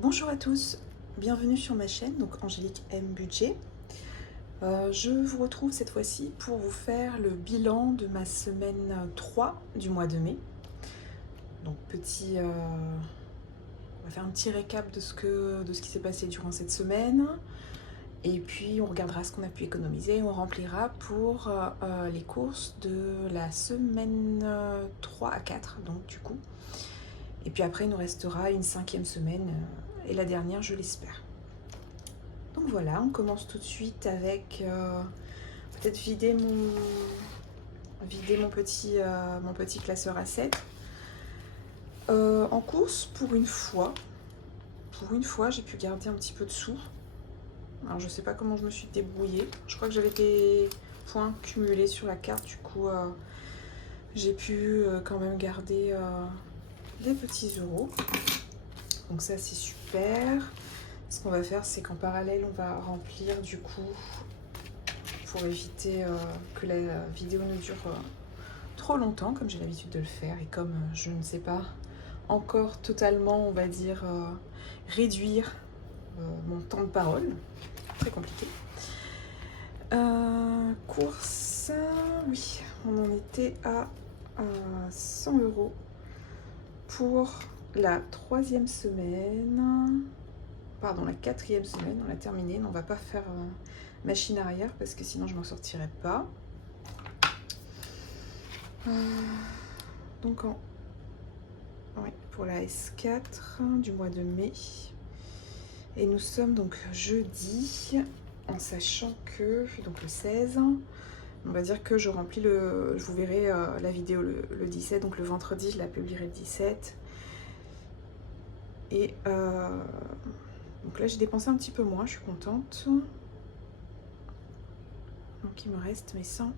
Bonjour à tous, bienvenue sur ma chaîne, donc Angélique M Budget. Je vous retrouve cette fois-ci pour vous faire le bilan de ma semaine 3 du mois de mai. Donc on va faire un petit récap de ce qui s'est passé durant cette semaine. Et puis on regardera ce qu'on a pu économiser et on remplira pour les courses de la semaine 3 à 4, donc du coup. Et puis après il nous restera une 5e semaine et la dernière je l'espère. Donc voilà, on commence tout de suite avec peut-être vider mon petit classeur à 7. En course, pour une fois, j'ai pu garder un petit peu de sous. Alors je sais pas comment je me suis débrouillée. Je crois que j'avais des points cumulés sur la carte, du coup j'ai pu quand même garder des petits euros. Donc ça c'est super. Ce qu'on va faire, c'est qu'en parallèle, on va remplir du coup, pour éviter que la vidéo ne dure trop longtemps, comme j'ai l'habitude de le faire, et comme je ne sais pas encore totalement, on va dire, réduire mon temps de parole. Très compliqué. Course, oui, on en était à 100 euros pour la 3e semaine. Pardon, la 4e semaine, on l'a terminée. On va pas faire machine arrière parce que sinon je m'en sortirai pas. Donc pour la S4 du mois de mai. Et nous sommes donc jeudi, en sachant que, donc le 16, on va dire que je remplis je vous verrai la vidéo le 17, donc le vendredi, je la publierai le 17. Et donc là j'ai dépensé un petit peu moins, je suis contente. Donc il me reste mes 100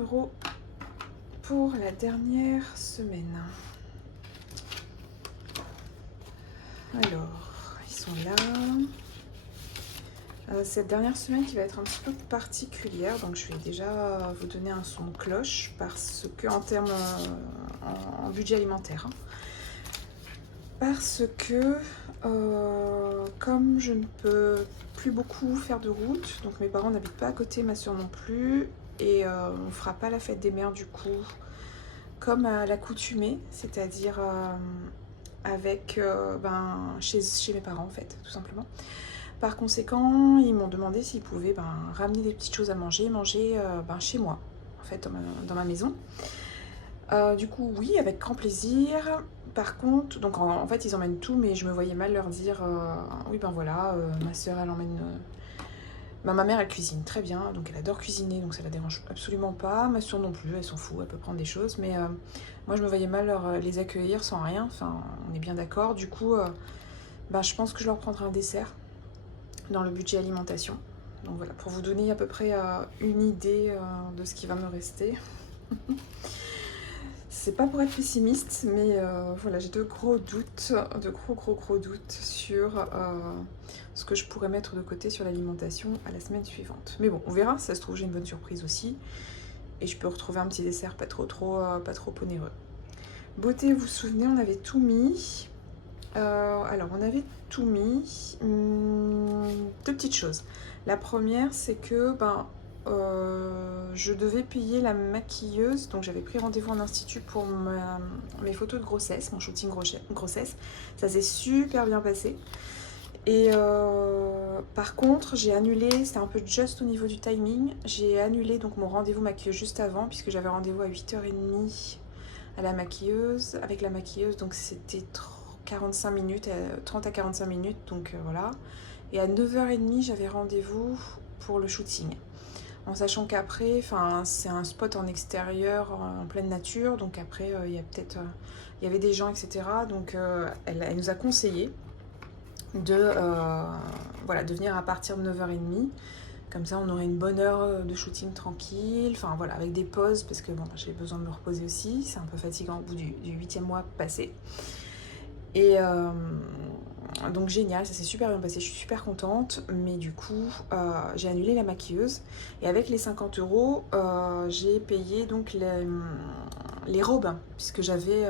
euros pour la dernière semaine. Alors, ils sont là. Cette dernière semaine qui va être un petit peu particulière, donc je vais déjà vous donner un son de cloche parce que en termes en budget alimentaire, parce que comme je ne peux plus beaucoup faire de route, donc mes parents n'habitent pas à côté, ma soeur non plus, et on fera pas la fête des mères du coup comme à l'accoutumée, c'est-à-dire avec chez mes parents en fait, tout simplement. Par conséquent, ils m'ont demandé s'ils pouvaient ramener des petites choses à manger chez moi, en fait, dans ma maison. Du coup, oui, avec grand plaisir. Par contre, donc en fait, ils emmènent tout, mais je me voyais mal leur dire oui, ma soeur, elle emmène. Ma mère, elle cuisine très bien, donc elle adore cuisiner, donc ça la dérange absolument pas. Ma soeur non plus, elle s'en fout, elle peut prendre des choses, mais moi, je me voyais mal les accueillir sans rien. Enfin, on est bien d'accord. Du coup, je pense que je leur prendrai un dessert dans le budget alimentation. Donc voilà, pour vous donner à peu près une idée de ce qui va me rester. C'est pas pour être pessimiste, mais voilà, j'ai de gros doutes, de gros doutes sur ce que je pourrais mettre de côté sur l'alimentation à la semaine suivante. Mais bon, on verra, ça se trouve j'ai une bonne surprise aussi. Et je peux retrouver un petit dessert pas trop onéreux. Beauté, vous vous souvenez, on avait tout mis. Alors, on avait tout mis. Deux petites choses. La première, c'est que je devais payer la maquilleuse. Donc, j'avais pris rendez-vous en institut pour mes photos de grossesse, mon shooting grossesse. Ça s'est super bien passé. Et par contre, j'ai annulé, c'était un peu juste au niveau du timing. J'ai annulé donc mon rendez-vous maquilleuse juste avant, puisque j'avais rendez-vous à 8h30 avec la maquilleuse. Donc, c'était 45 minutes, 30 à 45 minutes, donc voilà. Et à 9h30, j'avais rendez-vous pour le shooting. En sachant qu'après, c'est un spot en extérieur, en pleine nature, donc après, il y avait des gens, etc. Donc, elle nous a conseillé de venir à partir de 9h30. Comme ça, on aurait une bonne heure de shooting tranquille, avec des pauses, parce que j'ai besoin de me reposer aussi. C'est un peu fatigant au bout du 8e mois passé. Et donc génial, ça s'est super bien passé, je suis super contente, mais du coup j'ai annulé la maquilleuse et avec les 50 euros j'ai payé donc les robes, puisque j'avais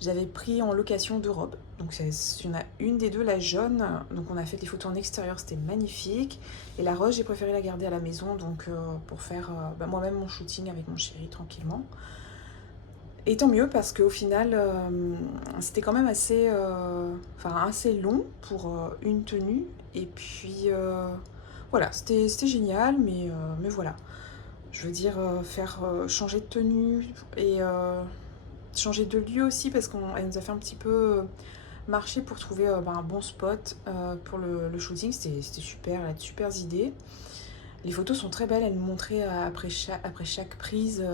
j'avais pris en location 2 robes. Donc il y en a une des deux, la jaune, donc on a fait des photos en extérieur, c'était magnifique. Et la rose, j'ai préféré la garder à la maison, donc pour faire moi-même mon shooting avec mon chéri tranquillement. Et tant mieux parce qu'au final, c'était quand même assez long pour une tenue. Et puis voilà, c'était génial, mais voilà. Je veux dire, faire changer de tenue et changer de lieu aussi parce qu'elle nous a fait un petit peu marcher pour trouver un bon spot pour le shooting. C'était super, elle a de super idées. Les photos sont très belles, elle nous montrait après chaque prise,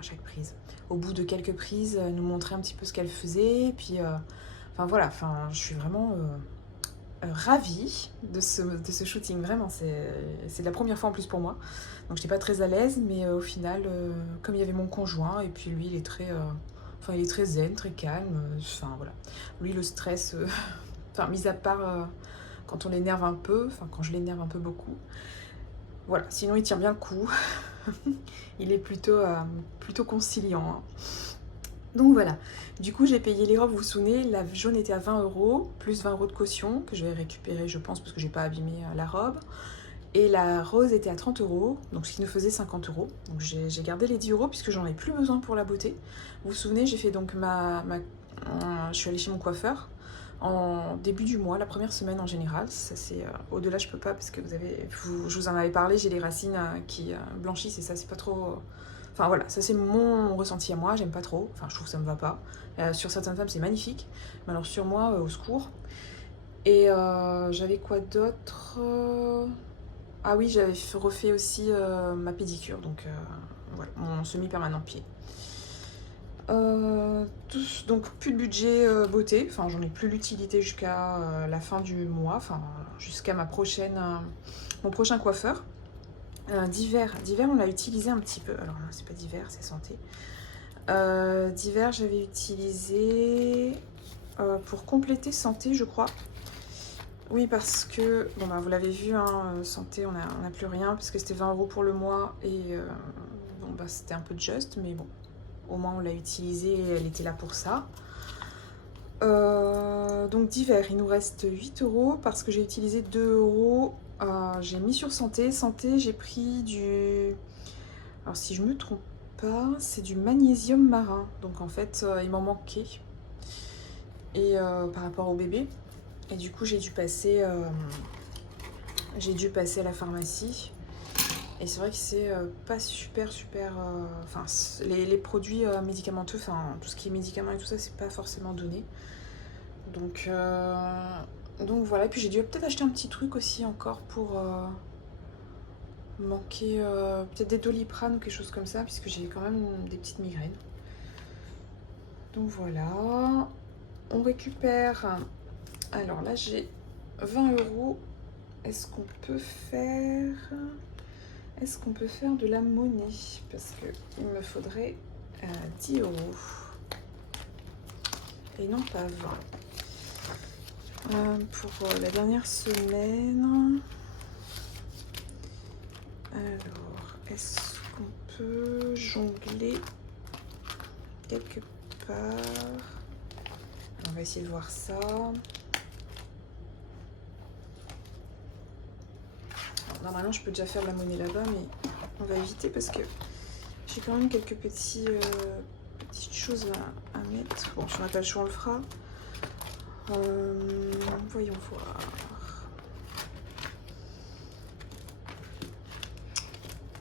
chaque prise, au bout de quelques prises, elle nous montrait un petit peu ce qu'elle faisait. Et puis, voilà, je suis vraiment ravie de ce shooting, vraiment, c'est la première fois en plus pour moi. Donc j'étais pas très à l'aise, mais au final, comme il y avait mon conjoint, et puis lui, il est très zen, très calme, voilà. Lui, le stress, mis à part quand on l'énerve un peu, quand je l'énerve un peu beaucoup, voilà, sinon il tient bien le coup. Il est plutôt conciliant. Hein. Donc voilà, du coup j'ai payé les robes, vous vous souvenez, la jaune était à 20 €, plus 20 € de caution, que je vais récupérer je pense, parce que j'ai pas abîmé la robe. Et la rose était à 30 €, donc ce qui nous faisait 50 €. Donc j'ai gardé les 10 € puisque j'en ai plus besoin pour la beauté. Vous vous souvenez, j'ai fait donc je suis allée chez mon coiffeur en début du mois, la première semaine en général. Ça c'est au-delà je peux pas parce que je vous en avais parlé, j'ai les racines qui blanchissent et ça c'est pas trop. Enfin voilà, ça c'est mon ressenti à moi, j'aime pas trop. Enfin je trouve que ça me va pas. Sur certaines femmes c'est magnifique, mais alors sur moi au secours. Et j'avais quoi d'autre Ah oui, j'avais refait aussi ma pédicure, donc voilà, mon semi-permanent pied. Donc plus de budget beauté, enfin j'en ai plus l'utilité jusqu'à la fin du mois, enfin jusqu'à mon prochain coiffeur. D'hiver on l'a utilisé un petit peu, alors non c'est pas d'hiver, c'est santé. D'hiver j'avais utilisé pour compléter santé je crois. Oui, parce que, vous l'avez vu, hein, santé, on n'a plus rien, parce que c'était 20 € pour le mois, et c'était un peu juste, mais bon, au moins on l'a utilisée, et elle était là pour ça. Donc d'hiver, il nous reste 8 €, parce que j'ai utilisé 2 €, j'ai mis sur santé, j'ai pris alors si je me trompe pas, c'est du magnésium marin, donc en fait, il m'en manquait, et par rapport au bébé. Et du coup, j'ai dû passer à la pharmacie. Et c'est vrai que c'est pas super. Les produits médicamenteux, tout ce qui est médicaments et tout ça, c'est pas forcément donné. Donc voilà. Et puis j'ai dû peut-être acheter un petit truc aussi encore pour manquer peut-être des Doliprane ou quelque chose comme ça, puisque j'ai quand même des petites migraines. Donc voilà. On récupère. Alors là, j'ai 20 €. Est-ce qu'on peut faire de la monnaie? Parce qu'il me faudrait 10 €. Et non pas 20. Pour la dernière semaine. Alors, est-ce qu'on peut jongler quelque part? On va essayer de voir ça. Normalement, je peux déjà faire de la monnaie là-bas, mais on va éviter parce que j'ai quand même quelques petites choses à mettre. Bon, si on n'a pas le choix, on le fera. Voyons voir.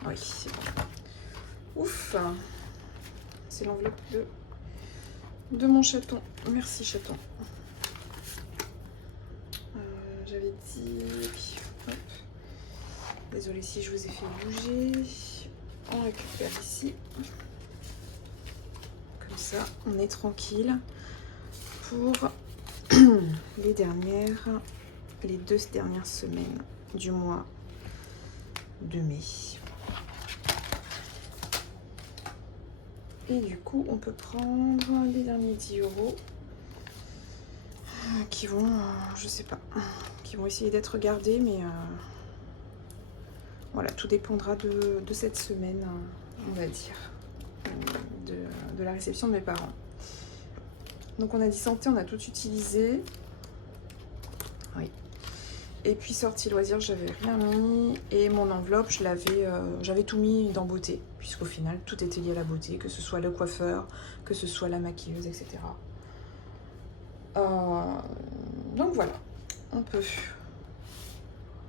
Oui, c'est bon. Ouf! C'est l'enveloppe de mon chaton. Merci, chaton. J'avais dit... Hop. Désolée si je vous ai fait bouger. On récupère ici. Comme ça, on est tranquille pour les 2 dernières semaines du mois de mai. Et du coup, on peut prendre les derniers 10 € qui vont, je sais pas, qui vont essayer d'être gardés, mais voilà, tout dépendra de cette semaine, on va dire, de la réception de mes parents. Donc on a dit santé, on a tout utilisé. Oui. Et puis sortie loisirs, j'avais rien mis. Et mon enveloppe, j'avais tout mis dans beauté. Puisqu'au final, tout était lié à la beauté. Que ce soit le coiffeur, que ce soit la maquilleuse, etc. Donc voilà. On peut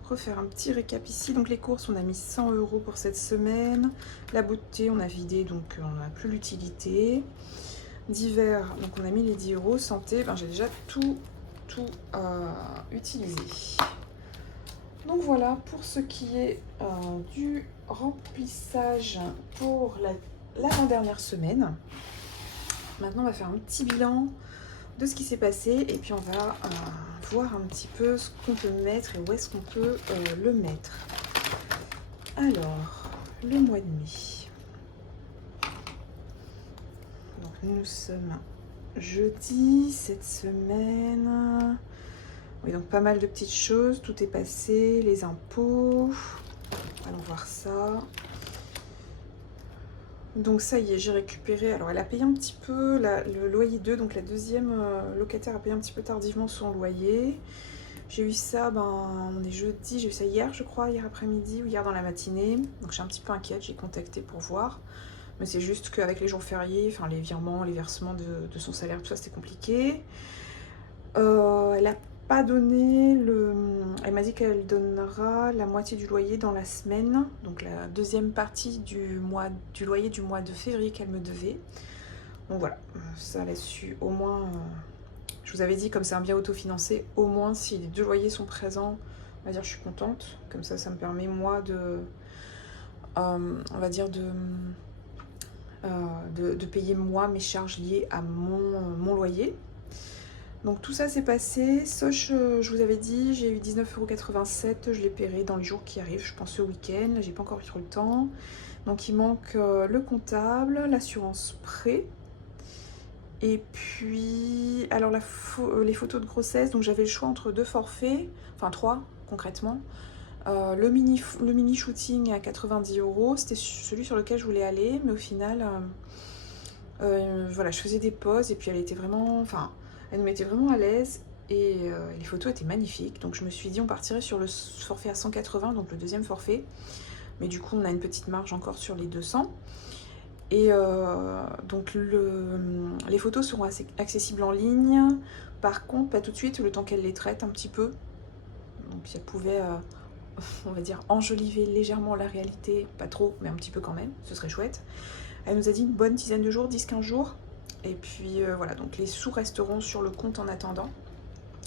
refaire un petit récap ici. Donc les courses, on a mis 100 € pour cette semaine. La beauté, on a vidé, donc on n'a plus l'utilité. Divers, donc on a mis les 10 €. Santé, ben, j'ai déjà tout utilisé. Donc voilà pour ce qui est du remplissage pour l'avant-dernière semaine. Maintenant, on va faire un petit bilan de ce qui s'est passé et puis on va voir un petit peu ce qu'on peut mettre et où est-ce qu'on peut le mettre. Alors, le mois de mai. Donc nous sommes jeudi cette semaine. Oui, donc pas mal de petites choses, tout est passé, les impôts. Allons voir ça. Donc ça y est, j'ai récupéré, alors elle a payé un petit peu le loyer 2, donc la deuxième locataire a payé un petit peu tardivement son loyer. J'ai eu ça, on est jeudi, j'ai eu ça hier je crois, hier après-midi ou hier dans la matinée. Donc je suis un petit peu inquiète, j'ai contacté pour voir. Mais c'est juste qu'avec les jours fériés, enfin les virements, les versements de son salaire, tout ça c'était compliqué. Elle a pas donné elle m'a dit qu'elle donnera la moitié du loyer dans la semaine, donc la deuxième partie du loyer du mois de février qu'elle me devait. Donc voilà, ça là-dessus au moins, je vous avais dit comme c'est un bien autofinancé, au moins si les 2 loyers sont présents, on va dire je suis contente, comme ça me permet moi on va dire de payer moi mes charges liées à mon loyer. Donc tout ça s'est passé, Soch, je vous avais dit, j'ai eu 19,87 €, je les paierai dans les jours qui arrivent, je pense ce week-end, là j'ai pas encore eu trop le temps. Donc il manque le comptable, l'assurance prêt, et puis, alors les photos de grossesse, donc j'avais le choix entre 2 forfaits, enfin 3 concrètement. Le mini shooting à 90 €, c'était celui sur lequel je voulais aller, mais au final, voilà, je faisais des pauses et puis elle était vraiment, enfin, elle me mettait vraiment à l'aise et les photos étaient magnifiques. Donc je me suis dit on partirait sur le forfait à 180, donc le deuxième forfait. Mais du coup on a une petite marge encore sur les 200. Et donc les photos seront accessibles en ligne. Par contre, pas tout de suite, le temps qu'elle les traite un petit peu. Donc ça pouvait, on va dire, enjoliver légèrement la réalité. Pas trop, mais un petit peu quand même, ce serait chouette. Elle nous a dit une bonne dizaine de jours, 10-15 jours. Et puis voilà, donc les sous resteront sur le compte en attendant.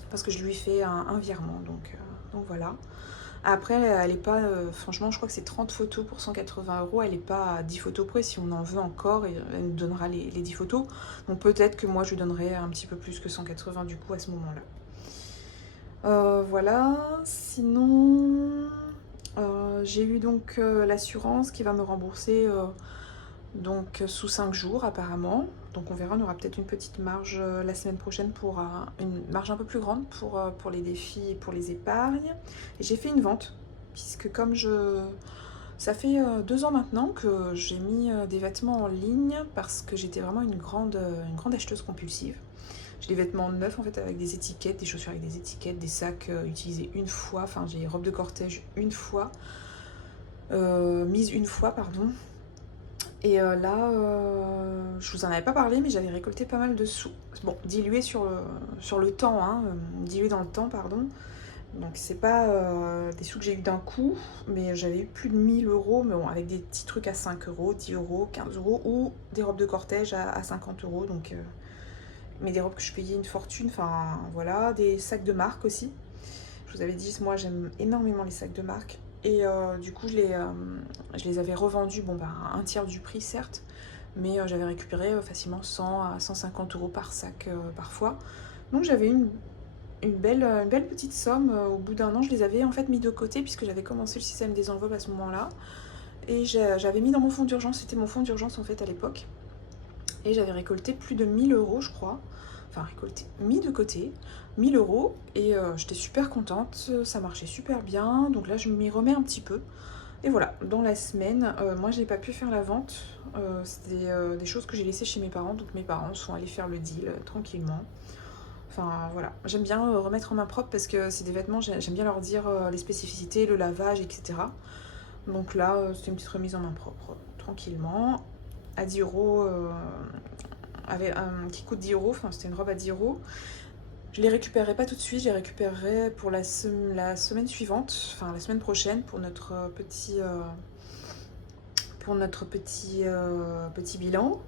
Parce que je lui fais un virement, donc voilà. Après, elle est pas, franchement, je crois que c'est 30 photos pour 180 €. Elle n'est pas à 10 photos près. Si on en veut encore, et elle nous donnera les 10 photos. Donc peut-être que moi, je lui donnerai un petit peu plus que 180 du coup à ce moment-là. Voilà. Sinon, j'ai eu donc l'assurance qui va me rembourser donc sous 5 jours apparemment. Donc on verra, on aura peut-être une petite marge la semaine prochaine pour une marge un peu plus grande pour les défis et pour les épargnes. Et j'ai fait une vente, puisque comme ça fait 2 ans maintenant que j'ai mis des vêtements en ligne parce que j'étais vraiment une grande acheteuse compulsive. J'ai des vêtements neufs en fait avec des étiquettes, des chaussures avec des étiquettes, des sacs utilisés une fois, enfin j'ai robe de cortège une fois, mise une fois pardon. Et là, je vous en avais pas parlé, mais j'avais récolté pas mal de sous. Bon, dilué sur le temps, hein, dilué dans le temps, pardon. Donc c'est pas des sous que j'ai eu d'un coup, mais j'avais eu plus de 1000 €, mais bon, avec des petits trucs à 5 €, 10 €, 15 € ou des robes de cortège à 50 €. Donc, mais des robes que je payais une fortune, enfin voilà, des sacs de marque aussi. Je vous avais dit, moi j'aime énormément les sacs de marque. Et du coup, je les avais revendus, bon, un tiers du prix, certes, mais j'avais récupéré facilement 100 à 150 € par sac parfois. Donc j'avais une belle petite somme. Au bout d'un an, je les avais en fait mis de côté, puisque j'avais commencé le système des enveloppes à ce moment-là. Et j'avais mis dans mon fonds d'urgence, c'était mon fonds d'urgence en fait à l'époque. Et j'avais récolté plus de 1000 € je crois. Enfin récolté, mis de côté, 1000 €, et j'étais super contente, ça marchait super bien, donc là je m'y remets un petit peu. Et voilà, dans la semaine, moi j'ai pas pu faire la vente, C'était des choses que j'ai laissées chez mes parents, donc mes parents sont allés faire le deal tranquillement. Enfin voilà, j'aime bien remettre en main propre parce que c'est des vêtements, j'aime bien leur dire les spécificités, le lavage, etc. Donc là, c'était une petite remise en main propre, tranquillement. À 10 euros, qui coûte 10 euros, enfin c'était une robe à 10 euros. Je les récupérerai pas tout de suite, je les récupérerai pour la semaine suivante, enfin la semaine prochaine pour notre petit bilan.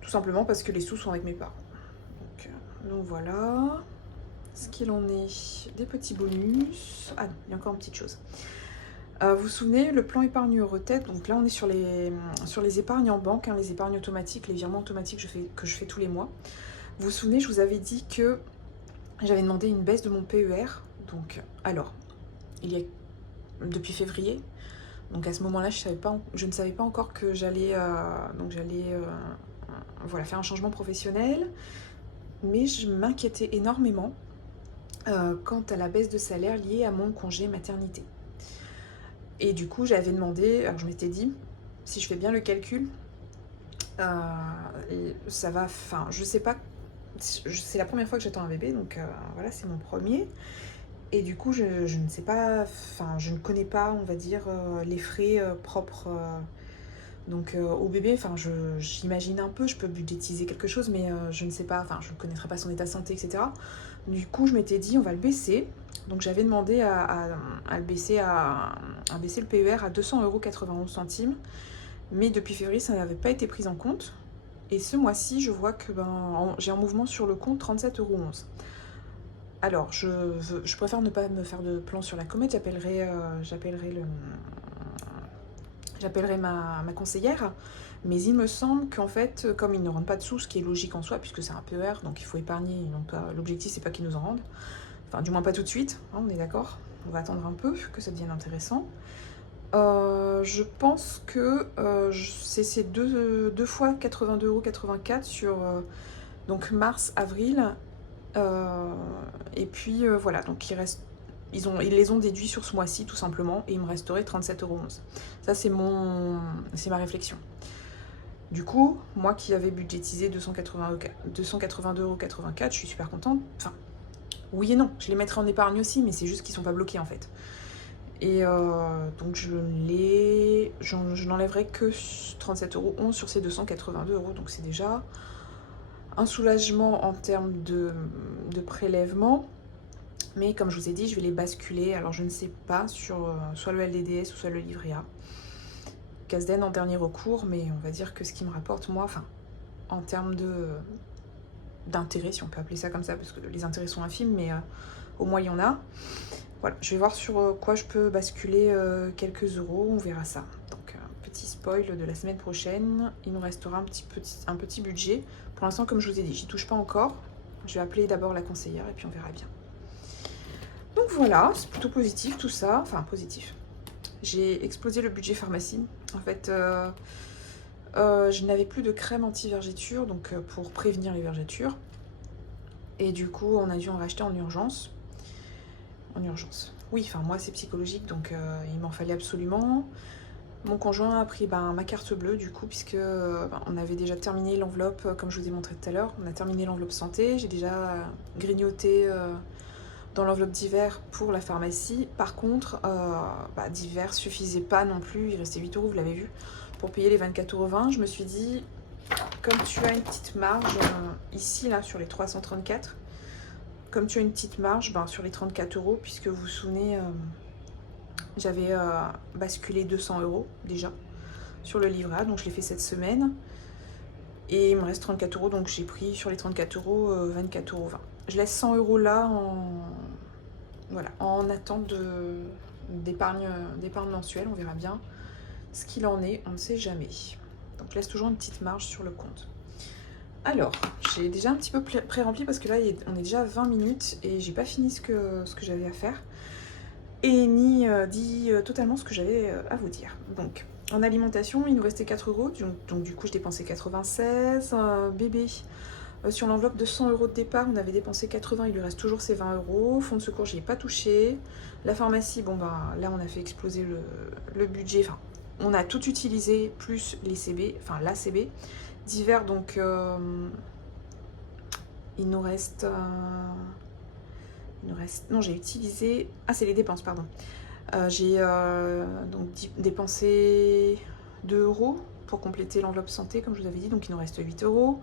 Tout simplement parce que les sous sont avec mes parents. Donc voilà. Ce qu'il en est des petits bonus. Ah non, il y a encore une petite chose. Vous vous souvenez, le plan épargne retraite, donc là on est sur les épargnes en banque, les épargnes automatiques, les virements automatiques que je fais tous les mois. Vous vous souvenez, je vous avais dit que j'avais demandé une baisse de mon PER. Donc, alors, depuis février, donc à ce moment-là, je ne savais pas encore que j'allais faire un changement professionnel, mais je m'inquiétais énormément quant à la baisse de salaire liée à mon congé maternité. Et du coup, j'avais demandé, alors je m'étais dit, si je fais bien le calcul, ça va, enfin, je sais pas, c'est la première fois que j'attends un bébé, donc voilà, c'est mon premier. Et du coup, je ne sais pas, enfin, je ne connais pas, on va dire, les frais propres donc au bébé, enfin, j'imagine un peu, je peux budgétiser quelque chose, mais je ne sais pas, enfin, je ne connaîtrai pas son état de santé, etc. Du coup, je m'étais dit, on va le baisser. Donc j'avais demandé à baisser le PER à 200,91 €. Mais depuis février, ça n'avait pas été pris en compte. Et ce mois-ci, je vois que j'ai un mouvement sur le compte 37,11 €. Alors, je préfère ne pas me faire de plan sur la comète, j'appellerai ma conseillère, mais il me semble qu'en fait, comme ils ne rendent pas de sous, ce qui est logique en soi, puisque c'est un PER, donc il faut épargner, donc l'objectif c'est pas qu'ils nous en rendent, enfin du moins pas tout de suite, hein, on est d'accord, on va attendre un peu, que ça devienne intéressant. Je pense que c'est deux fois 82,84 € sur donc mars, avril, et puis voilà, donc ils les ont déduits sur ce mois-ci tout simplement et il me resterait 37,11 €. Ça c'est ma réflexion. Du coup, moi qui avais budgétisé 282,84 €, je suis super contente. Enfin, oui et non, je les mettrai en épargne aussi, mais c'est juste qu'ils sont pas bloqués en fait. Et donc je n'enlèverai que 37,11 € sur ces 282 €, donc c'est déjà un soulagement en termes de prélèvement. Mais comme je vous ai dit, je vais les basculer, alors je ne sais pas, sur soit le LDDS ou soit le livret A. Casden en dernier recours, mais on va dire que ce qui me rapporte, moi, enfin, en termes d'intérêt, si on peut appeler ça comme ça, parce que les intérêts sont infimes, mais au moins il y en a. Voilà, je vais voir sur quoi je peux basculer quelques euros, on verra ça. Donc, petit spoil de la semaine prochaine, il nous restera un petit budget. Pour l'instant, comme je vous ai dit, j'y touche pas encore. Je vais appeler d'abord la conseillère et puis on verra bien. Donc voilà, c'est plutôt positif tout ça, enfin positif. J'ai explosé le budget pharmacie. En fait, je n'avais plus de crème anti-vergéture, donc pour prévenir les vergetures. Et du coup, on a dû en racheter en urgence. En urgence. Oui, enfin moi c'est psychologique, donc il m'en fallait absolument. Mon conjoint a pris ma carte bleue du coup, puisque on avait déjà terminé l'enveloppe, comme je vous ai montré tout à l'heure. On a terminé l'enveloppe santé, j'ai déjà grignoté dans l'enveloppe d'hiver pour la pharmacie. Par contre, d'hiver suffisait pas non plus, il restait 8 €, vous l'avez vu, pour payer les 24,20 €. Je me suis dit, comme tu as une petite marge ici, là, sur les 334, comme tu as une petite marge sur les 34 €, puisque vous vous souvenez, j'avais basculé 200 € déjà sur le livret A, donc je l'ai fait cette semaine. Et il me reste 34 €, donc j'ai pris sur les 34 €, 24,20 €. Je laisse 100 € là en attente d'épargne mensuelle, on verra bien ce qu'il en est, on ne sait jamais. Donc je laisse toujours une petite marge sur le compte. Alors, j'ai déjà un petit peu pré-rempli parce que là, on est déjà à 20 minutes et j'ai pas fini ce que j'avais à faire. Et ni dit totalement ce que j'avais à vous dire. Donc, en alimentation, il nous restait 4 €, donc du coup, je dépensais 96. Bébé, sur l'enveloppe de 100 € de départ, on avait dépensé 80, il lui reste toujours ses 20 €. Fonds de secours, j'y ai pas touché. La pharmacie, là, on a fait exploser le budget, enfin, on a tout utilisé, plus les CB, enfin la CB d'hiver, donc il nous reste... non, j'ai utilisé... Ah, c'est les dépenses, pardon. J'ai donc dépensé 2 € pour compléter l'enveloppe santé, comme je vous avais dit, donc il nous reste 8 €.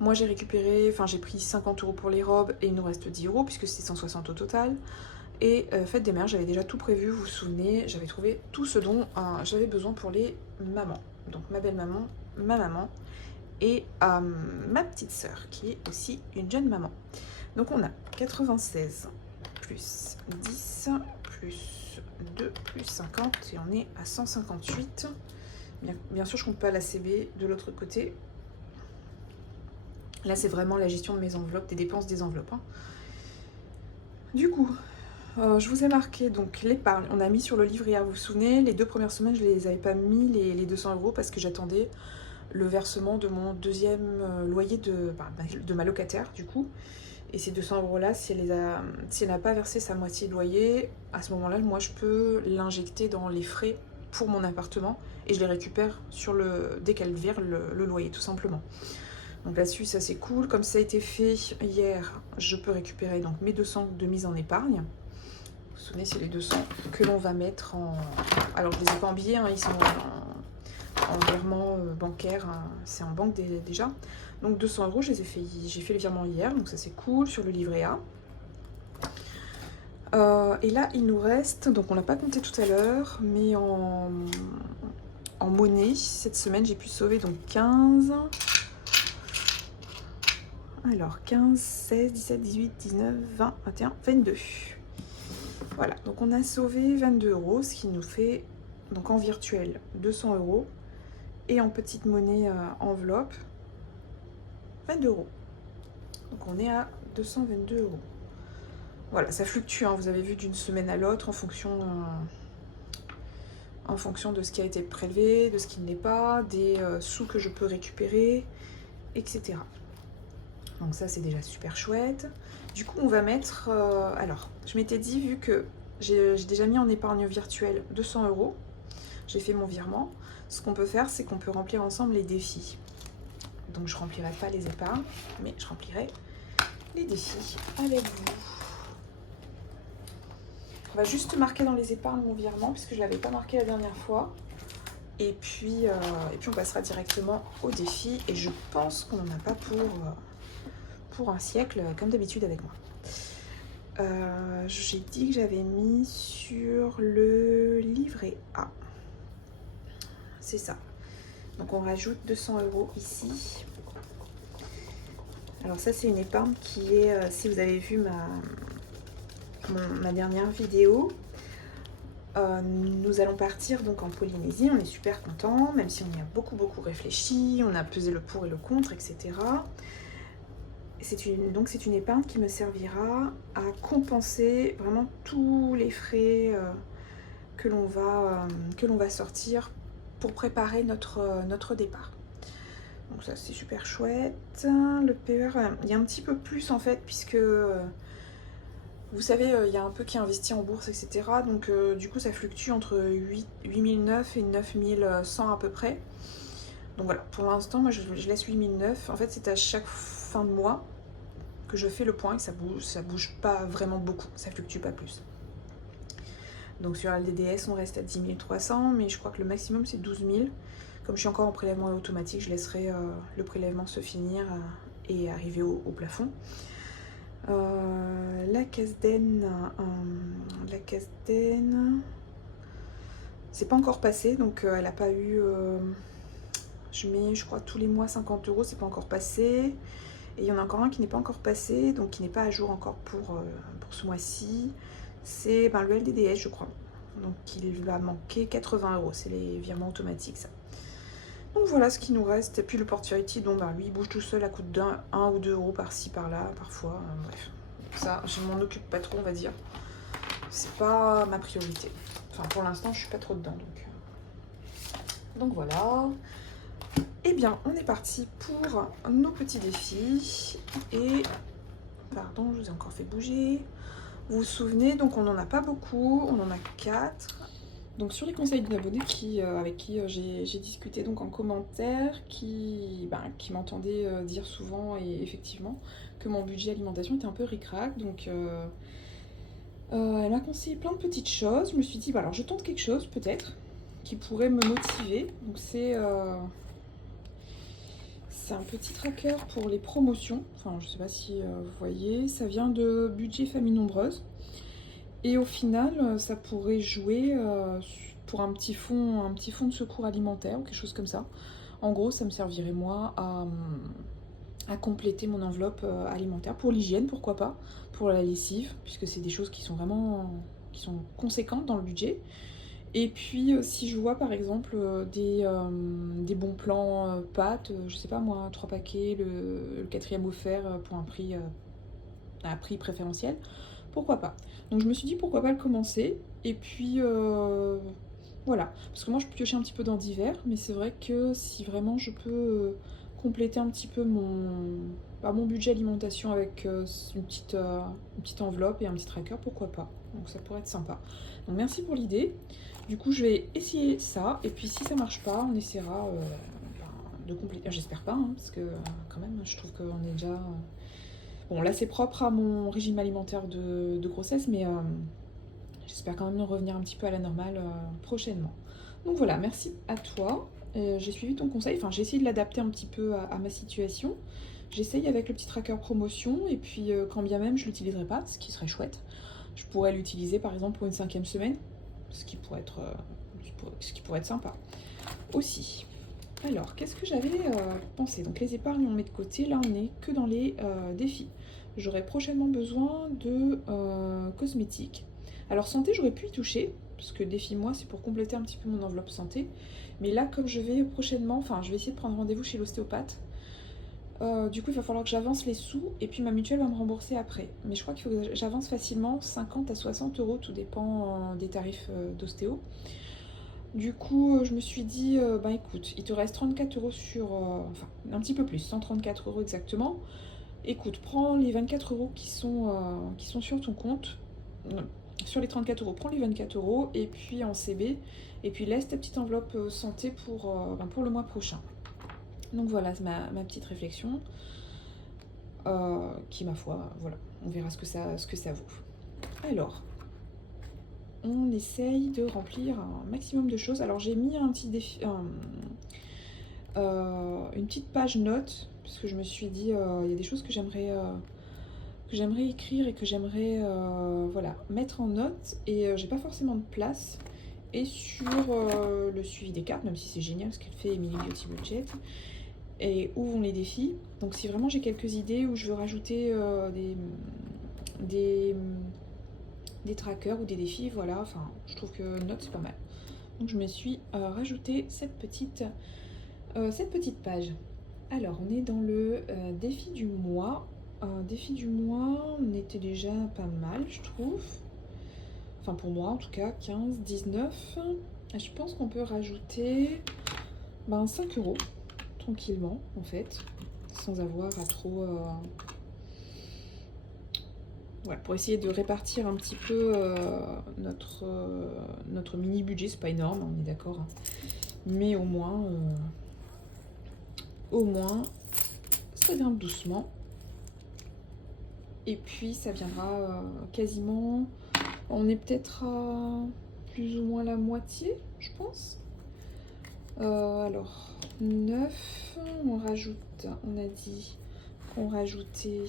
Moi, j'ai récupéré... Enfin, j'ai pris 50 € pour les robes et il nous reste 10 € puisque c'est 160 au total. Et fête des mères, j'avais déjà tout prévu, vous vous souvenez, j'avais trouvé tout ce dont j'avais besoin pour les mamans. Donc ma belle-maman, ma maman et ma petite sœur qui est aussi une jeune maman. Donc on a 96 plus 10 plus 2 plus 50 et on est à 158. Bien sûr, je compte pas la CB de l'autre côté. Là, c'est vraiment la gestion de mes enveloppes, des dépenses des enveloppes. Hein. Du coup... je vous ai marqué donc l'épargne, on a mis sur le livret A, vous vous souvenez, les 2 premières semaines je les avais pas mis les 200 € parce que j'attendais le versement de mon deuxième loyer de ma locataire du coup. Et ces 200 € là, si elle n'a pas versé sa moitié de loyer, à ce moment là, moi je peux l'injecter dans les frais pour mon appartement et je les récupère dès qu'elle vire le loyer tout simplement. Donc là-dessus, ça c'est cool, comme ça a été fait hier, je peux récupérer donc mes 200 de mise en épargne. Vous vous souvenez, c'est les 200 que l'on va mettre en... Alors, je ne les ai pas en billets, hein, ils sont en virement bancaire, hein, c'est en banque déjà. Donc, 200 €, j'ai fait le virement hier, donc ça c'est cool, sur le livret A. Et là, il nous reste, donc on l'a pas compté tout à l'heure, mais en monnaie, cette semaine, j'ai pu sauver donc 15... Alors, 15, 16, 17, 18, 19, 20, 21, 22. Voilà, donc on a sauvé 22 €, ce qui nous fait, donc en virtuel, 200 € et en petite monnaie enveloppe, 22 €. Donc on est à 222 €. Voilà, ça fluctue, hein, vous avez vu, d'une semaine à l'autre en fonction de ce qui a été prélevé, de ce qui ne l'est pas, des sous que je peux récupérer, etc. Donc ça, c'est déjà super chouette. Du coup, on va mettre... alors, je m'étais dit, vu que j'ai déjà mis en épargne virtuelle 200 €, j'ai fait mon virement, ce qu'on peut faire, c'est qu'on peut remplir ensemble les défis. Donc, je remplirai pas les épargnes, mais je remplirai les défis avec vous. On va juste marquer dans les épargnes mon virement, puisque je ne l'avais pas marqué la dernière fois. Et puis on passera directement au défi. Et je pense qu'on n'en a pas pour un siècle, comme d'habitude avec moi. J'ai dit que j'avais mis sur le livret A. C'est ça. Donc on rajoute 200 € ici. Alors ça, c'est une épargne qui est, si vous avez vu ma dernière vidéo, nous allons partir donc en Polynésie. On est super contents, même si on y a beaucoup réfléchi, on a pesé le pour et le contre, etc. Donc c'est une épargne qui me servira à compenser vraiment tous les frais que l'on va sortir pour préparer notre départ. Donc ça c'est super chouette. Le PER, il y a un petit peu plus en fait, puisque vous savez, il y a un peu qui est investi en bourse, etc. Donc du coup ça fluctue entre 8009 et 9100 à peu près. Donc voilà, pour l'instant moi je laisse 8009. En fait c'est à chaque fin de mois que je fais le point et ça bouge pas vraiment beaucoup, ça fluctue pas plus. Donc sur LDDS on reste à 10 300, mais je crois que le maximum c'est 12 000. Comme je suis encore en prélèvement automatique, je laisserai le prélèvement se finir et arriver au plafond. La Casden, c'est pas encore passé, donc elle n'a pas eu... je mets, je crois, tous les mois 50 €, c'est pas encore passé. Et il y en a encore un qui n'est pas encore passé, donc qui n'est pas à jour encore pour ce mois-ci. C'est le LDDS, je crois. Donc il va manquer 80 €, c'est les virements automatiques, ça. Donc voilà ce qui nous reste. Et puis le Portierity, donc lui il bouge tout seul à coût de 1 ou 2 € par-ci par-là, parfois. Bref, ça je m'en occupe pas trop, on va dire. C'est pas ma priorité. Enfin pour l'instant je suis pas trop dedans, donc voilà. Eh bien, on est parti pour nos petits défis. Et, pardon, je vous ai encore fait bouger. Vous vous souvenez, donc on n'en a pas beaucoup, on en a 4. Donc sur les conseils d'une abonnée avec qui j'ai discuté donc en commentaire, qui m'entendait dire souvent et effectivement que mon budget alimentation était un peu ric-rac. Donc elle m'a conseillé plein de petites choses. Je me suis dit, bah alors je tente quelque chose peut-être qui pourrait me motiver. Donc c'est un petit tracker pour les promotions. Enfin, je sais pas si vous voyez. Ça vient de Budget Famille Nombreuse. Et au final, ça pourrait jouer pour un petit fonds de secours alimentaire ou quelque chose comme ça. En gros, ça me servirait moi à compléter mon enveloppe alimentaire pour l'hygiène, pourquoi pas, pour la lessive, puisque c'est des choses qui sont conséquentes dans le budget. Et puis si je vois par exemple des bons plans pâtes, je sais pas moi, 3 paquets, le quatrième offert pour à un prix préférentiel, pourquoi pas. Donc je me suis dit pourquoi pas le commencer. Et puis voilà. Parce que moi je piochais un petit peu dans divers, mais c'est vrai que si vraiment je peux compléter un petit peu mon budget alimentation avec une petite enveloppe et un petit tracker, pourquoi pas. Donc ça pourrait être sympa. Donc merci pour l'idée. Du coup je vais essayer ça. Et puis si ça marche pas, on essaiera de compléter. J'espère pas, hein, parce que quand même je trouve qu'on est déjà... Bon, là, c'est propre à mon régime alimentaire de grossesse, mais j'espère quand même revenir un petit peu à la normale prochainement. Donc voilà, merci à toi. J'ai suivi ton conseil, enfin, j'ai essayé de l'adapter un petit peu à ma situation. J'essaye avec le petit tracker promotion, et puis quand bien même je ne l'utiliserai pas, ce qui serait chouette, je pourrais l'utiliser par exemple pour une 5e semaine, ce qui pourrait être sympa aussi. Alors, qu'est-ce que j'avais pensé? Donc les épargnes, on met de côté. Là, on n'est que dans les défis. J'aurai prochainement besoin de cosmétiques. Alors santé, j'aurais pu y toucher, parce que défi moi, c'est pour compléter un petit peu mon enveloppe santé. Mais là, comme je vais prochainement, enfin, je vais essayer de prendre rendez-vous chez l'ostéopathe. Du coup, il va falloir que j'avance les sous, et puis ma mutuelle va me rembourser après. Mais je crois qu'il faut que j'avance facilement, 50 à 60 euros, tout dépend des tarifs d'ostéo. Du coup, je me suis dit, bah écoute, il te reste 34 euros enfin, un petit peu plus, 134 euros exactement. Écoute, prends les 24 euros qui sont sur ton compte. Sur les 34 euros, prends les 24 euros et puis en CB. Et puis laisse ta petite enveloppe santé pour le mois prochain. Donc voilà, c'est ma petite réflexion. Qui, ma foi, voilà, on verra ce que ça vaut. Alors... on essaye de remplir un maximum de choses. Alors j'ai mis un petit défi, une petite page notes, parce que je me suis dit, il y a des choses que j'aimerais écrire et que j'aimerais voilà, mettre en note, et j'ai pas forcément de place. Et sur le suivi des cartes, même si c'est génial ce qu'elle fait Emily Beauty Budget, et où vont les défis. Donc si vraiment j'ai quelques idées où je veux rajouter des trackers ou des défis, voilà, enfin, je trouve que note c'est pas mal. Donc je me suis rajouté cette petite page. Alors, on est dans le défi du mois. Défi du mois, on était déjà pas mal, je trouve. Enfin, pour moi, en tout cas, 15, 19. Et je pense qu'on peut rajouter 5 euros, tranquillement, en fait, sans avoir à trop... Ouais, pour essayer de répartir un petit peu notre mini budget, c'est pas énorme, on est d'accord, hein. Mais au moins, ça vient doucement. Et puis ça viendra quasiment, on est peut-être à plus ou moins la moitié, je pense. Alors, 9, on rajoute, on a dit qu'on rajoutait,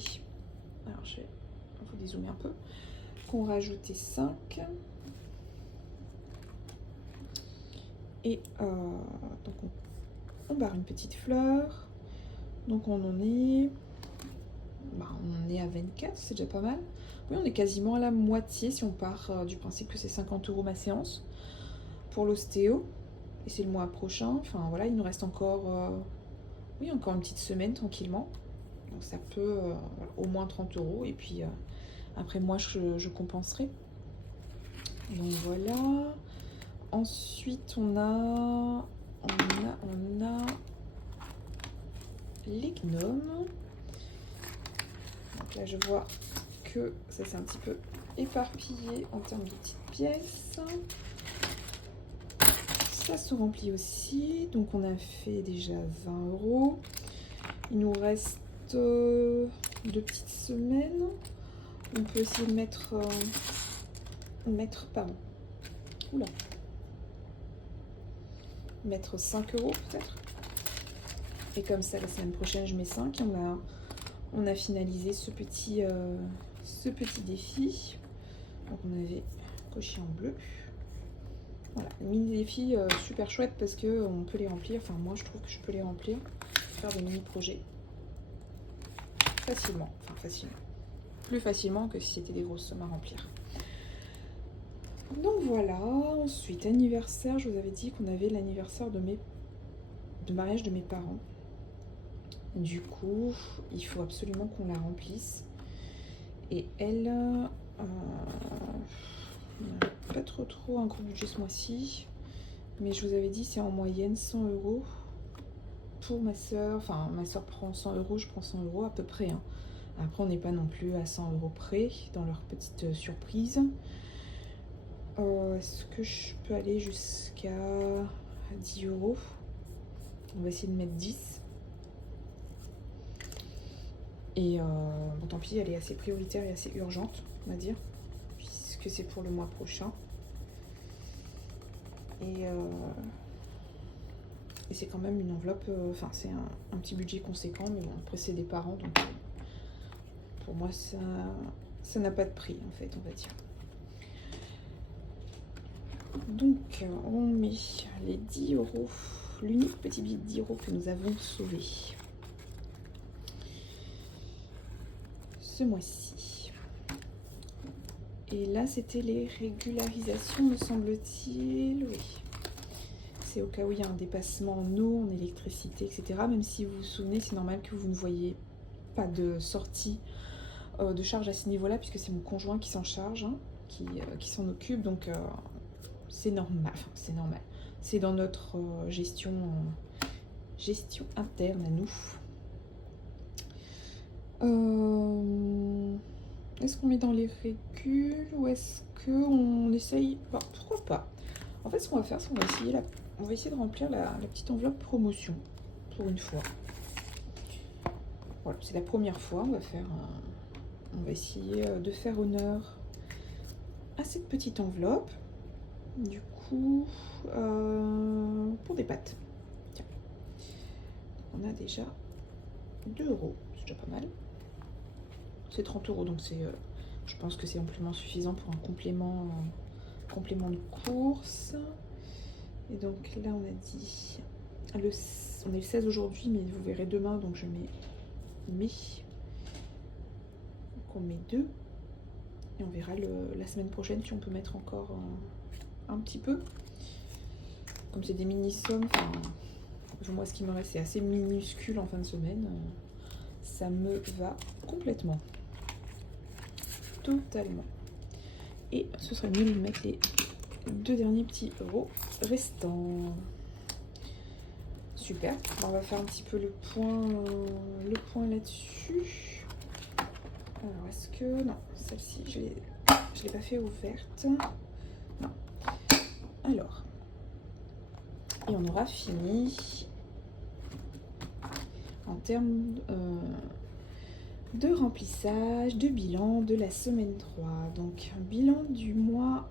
alors je vais vous dézoomer un peu, qu'on rajoutait 5. Et donc on barre une petite fleur. Donc on en est... on est à 24, c'est déjà pas mal. Oui, on est quasiment à la moitié si on part du principe que c'est 50 euros ma séance pour l'ostéo. Et c'est le mois prochain. Enfin voilà, il nous reste encore, encore une petite semaine tranquillement. Donc ça peut au moins 30 euros. Et puis après moi je compenserai. Donc voilà. Ensuite on a les gnomes. Donc là je vois que ça s'est un petit peu éparpillé en termes de petites pièces. ça se remplit aussi. Donc on a fait déjà 20 €. Il nous reste 2 petites semaines. On peut essayer de mettre pardon. Oula. Mettre 5 € peut-être. Et comme ça, la semaine prochaine, je mets 5. Et on a finalisé ce petit défi. Donc on avait coché en bleu. Voilà, mini défi super chouette parce que on peut les remplir. Enfin, moi, je trouve que je peux les remplir. Faire des mini projets facilement. Enfin, facilement. Plus facilement que si c'était des grosses sommes à remplir. Donc voilà. Ensuite, anniversaire. Je vous avais dit qu'on avait l'anniversaire de mariage de mes parents. Du coup, il faut absolument qu'on la remplisse. Et elle, pas trop un gros budget ce mois-ci. Mais je vous avais dit, c'est en moyenne 100 € pour ma soeur. Enfin, ma soeur prend 100 €, je prends 100 € à peu près. Hein. Après, on n'est pas non plus à 100 € près dans leur petite surprise. Est-ce que je peux aller jusqu'à 10 €? On va essayer de mettre 10. Et bon, tant pis, elle est assez prioritaire et assez urgente, on va dire, puisque c'est pour le mois prochain. Et c'est quand même une enveloppe, enfin c'est un petit budget conséquent, mais bon, après c'est des parents, donc pour moi ça n'a pas de prix en fait, on va dire. Donc on met les 10 €, l'unique petit billet de 10 € que nous avons sauvé ce mois-ci. Et là c'était les régularisations, me semble-t-il, oui. C'est au cas où il y a un dépassement en eau, en électricité, etc. Même si vous vous souvenez, c'est normal que vous ne voyez pas de sortie de charge à ce niveau-là, puisque c'est mon conjoint qui s'en charge, hein, qui s'en occupe, donc c'est normal. Enfin, c'est normal. C'est dans notre gestion interne à nous. Est-ce qu'on met dans les régules ou est-ce qu'on essaye... Bon, pourquoi pas. En fait, ce qu'on va faire, c'est qu'on va essayer de remplir la petite enveloppe promotion pour une fois. Voilà, c'est la première fois. On va essayer de faire honneur à cette petite enveloppe. Du coup, pour des pâtes. Tiens. On a déjà 2 €. C'est déjà pas mal. C'est 30 €, donc je pense que c'est amplement suffisant pour un complément de course. Et donc là, on a dit... on est le 16 aujourd'hui, mais vous verrez demain, donc je mets mai. Donc on met 2. Et on verra la semaine prochaine si on peut mettre encore un petit peu. Comme c'est des mini-sommes, moi ce qui me reste c'est assez minuscule en fin de semaine. Ça me va complètement. Totalement. Et ce serait mieux de mettre les 2 derniers petits euros restants. Super. On va faire un petit peu le point là-dessus. Alors, est-ce que... Non, celle-ci, je l'ai pas fait ouverte. Non. Alors. Et on aura fini en termes de remplissage, de bilan de la semaine 3. Donc, bilan du mois...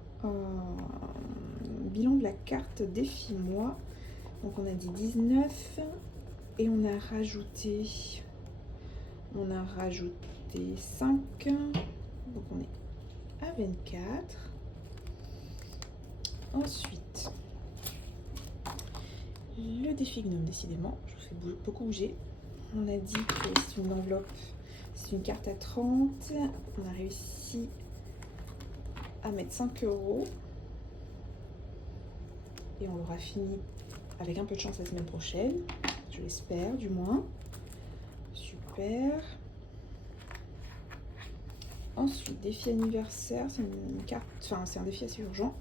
bilan de la carte défi mois. Donc, on a dit 19 et on a rajouté 5, donc on est à 24. Ensuite, le défi gnome, décidément, je vous fais beaucoup bouger. On a dit que c'est une enveloppe, c'est une carte à 30. On a réussi à mettre 5 €. Et on l'aura fini avec un peu de chance la semaine prochaine. Je l'espère, du moins. Super. Ensuite, défi anniversaire, c'est une carte, enfin c'est un défi assez urgent.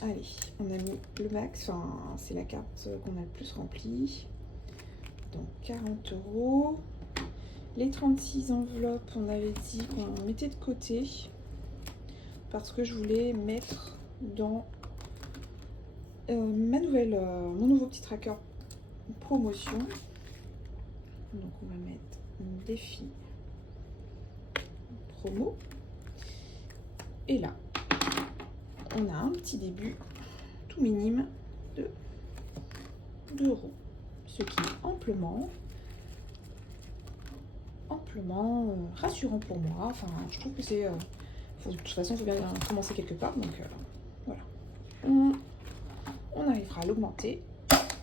Allez, on a mis le max, enfin c'est la carte qu'on a le plus remplie. Donc 40 €. Les 36 enveloppes, on avait dit qu'on mettait de côté parce que je voulais mettre dans mon nouveau petit tracker promotion. Donc on va mettre défi promo. Et là, on a un petit début tout minime de 2 €, ce qui est amplement rassurant pour moi. Enfin, je trouve que c'est... de toute façon, il faut bien commencer quelque part, donc voilà. On arrivera à l'augmenter,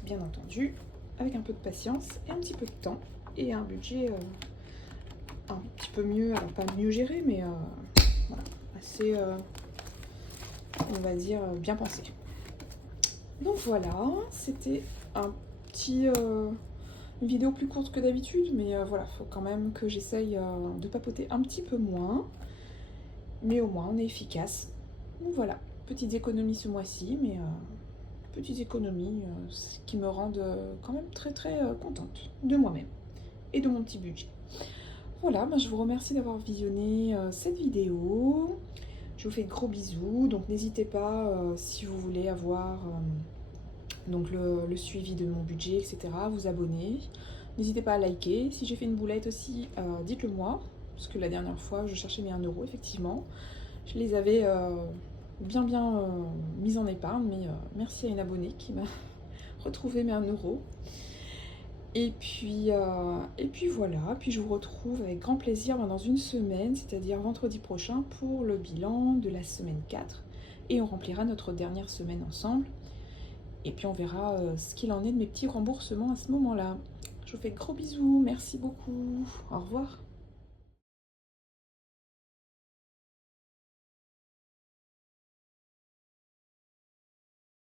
bien entendu, avec un peu de patience et un petit peu de temps, et un budget un petit peu mieux, alors pas mieux géré, mais voilà, assez, on va dire, bien pensé. Donc voilà, c'était un petit... une vidéo plus courte que d'habitude, mais voilà, il faut quand même que j'essaye de papoter un petit peu moins. Mais au moins, on est efficace. Donc voilà, petites économies ce mois-ci, mais petites économies qui me rendent quand même très très contente de moi-même et de mon petit budget. Voilà, ben, je vous remercie d'avoir visionné cette vidéo. Je vous fais de gros bisous, donc n'hésitez pas si vous voulez avoir... donc le suivi de mon budget, etc., vous abonner. N'hésitez pas à liker. Si j'ai fait une boulette aussi, dites-le moi. Parce que la dernière fois, je cherchais mes 1 €, effectivement. Je les avais bien mis en épargne, mais merci à une abonnée qui m'a retrouvé mes 1 €. Et puis voilà. Puis je vous retrouve avec grand plaisir dans une semaine, c'est-à-dire vendredi prochain, pour le bilan de la semaine 4. Et on remplira notre dernière semaine ensemble. Et puis on verra ce qu'il en est de mes petits remboursements à ce moment-là. Je vous fais de gros bisous, merci beaucoup, au revoir.